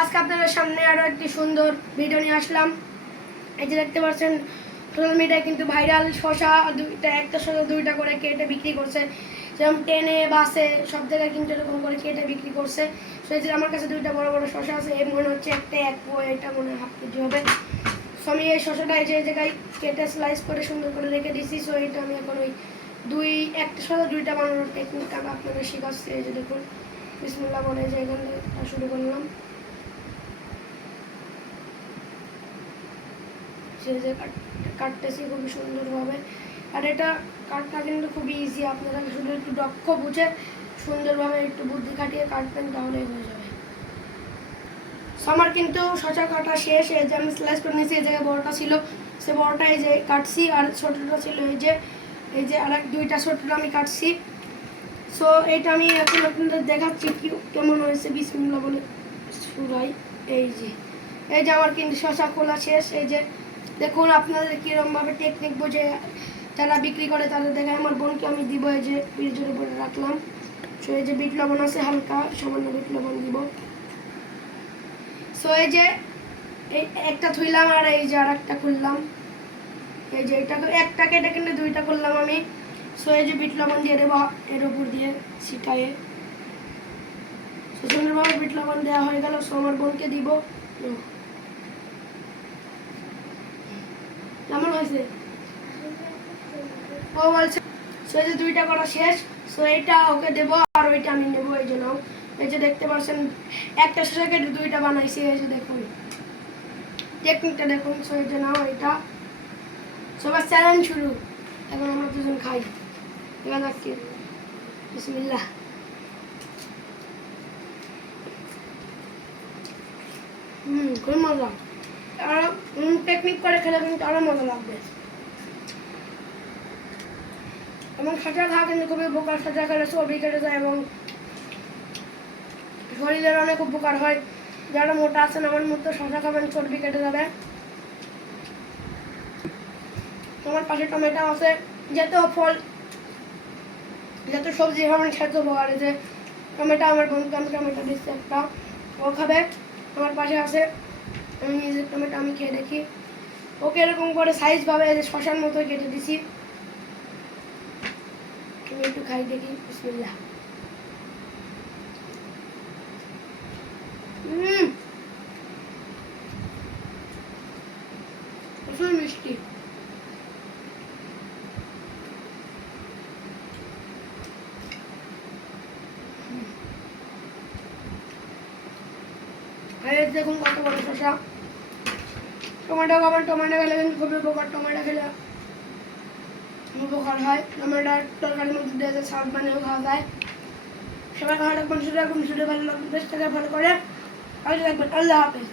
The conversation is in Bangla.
আজকে আপনাদের সামনে আরো একটি সুন্দর ভিডিও নিয়ে আসলাম। এই যে দেখতে পাচ্ছেন সোশ্যাল মিডিয়ায় কিন্তু ভাইরাল শসা দুইটা, একটা শসা দুইটা করে কেটে বিক্রি করছে, যেমন ট্রেনে বাসে সব জায়গায় কিন্তু এরকম করে কেটে বিক্রি করছে। সেই যে আমার কাছে দুইটা বড় বড় শসা আছে, এই মনে হচ্ছে একটা এক পোয়া, এটা মনে হয় 1/2 কেজি হবে। সো আমি এই শসাটা এই জায়গায় কেটে স্লাইস করে সুন্দর করে রেখে দিয়েছি। সো এটা আমি এখন ওই একটা শসা দুইটা বানানোর টেকনিক আমি আপনাদের শেখাচ্ছি। এই যে দেখুন, বিসমিল্লাহ বলে যে এখান থেকে শুরু করলাম। যে কাটতেছি খুবই সুন্দরভাবে, আর এটা কাটটা কিন্তু খুবই ইজি। আপনারা শুধু একটু দক্ষ বুঝে সুন্দরভাবে একটু বুদ্ধি খাটিয়ে কাটবেন, তাহলেই হয়ে যাবে। আমার কিন্তু শসা কাটা শেষ। এই যে আমি স্লাইস করে নিয়েছি, এই জায়গায় বড়টা ছিল সে বড়টা এই যে কাটছি, আর ছোটটা ছিল এই যে আর দুইটা ছোটটা আমি কাটছি। সো এইটা আমি এখন আপনাদের দেখাচ্ছি কেমন হয়েছে। বিসমিল্লাহ বলে শুরাই। এই যে আমার কিন্তু শসা খোলা শেষ। এই যে দেখুন আপনাদের কীরকমভাবে টেকনিক বোঝে যারা বিক্রি করে তাদের দেখায়। আমার বোনকে আমি দিব, এই যে ফ্রিজের উপরে রাখলাম। সো এই যে বিট লবণ আছে, হালকা সামান্য বিট লবণ দিব। সো এই যে এই একটা থুইলাম, আর এই যে আর একটা খুললাম। এই যে এটা একটা কেটে কিন্তু দুইটা করলাম আমি। সো এই যে বিট লবণ দিয়ে দেবো এর উপর দিয়ে ছিটায়ে। সুন্দরভাবে বিট লবণ দেওয়া হয়ে গেল। সো আমার বোনকে দিব। কেমন হয়েছে ও বলছে। সো এই যে দুইটা করা শেষ। সো এইটা ওকে দেবো, আর ওইটা আমি নেবো। এই জন্য এই যে দেখতে পাচ্ছেন একটা শসা কেটে দুইটা বানাইছি। এই যে দেখুন টেকনিকটা দেখুন। সো এই যে নাও এটা সবার চ্যালেঞ্জ শুরু। এখন আমরা দুজন খাই। এবার রাখছি, বিসমিল্লাহ। খুবই মজা। আর টেকনিক করে খেলে কিন্তু আরো মজা লাগবে। এবং শসা খাওয়া কিন্তু খুবই উপকার। শসা খেলে চর্বি কেটে যায় এবং শরীরের অনেক উপকার হয়। যারা মোটা আছেন আমার মতো শসা খাবেন, চর্বি কেটে যাবে। তোমার পাশে টমেটো আছে, যত ফল যত সবজি খাবেন সেত উপকার। যে টমেটো আমার বোনকে আমি টমেটো দিচ্ছি একটা, ও খাবে। আমার পাশে আছে, আমি নিজের টমেটো আমি খেয়ে দেখি। ওকে এরকম করে সাইজ ভাবে শসার মতো কেটে দিছি। আমি একটু খাই দেখি, বিসমিল্লাহ। প্রচুর মিষ্টি। দেখুন কত বড় শসা। টমেটো খাবার, টমেটো খেলে কিন্তু খুবই উপকার। টমেটো খেলে উপকার হয়। টমেটোর তরকারির মধ্যে দিয়ে যে স্বাদ বানিয়েও খাওয়া যায়। সবাই খাওয়া রাখবেন, শুধু ভালো লাগবে, বেশ ভালো করে আল্লাহ হাফেজ।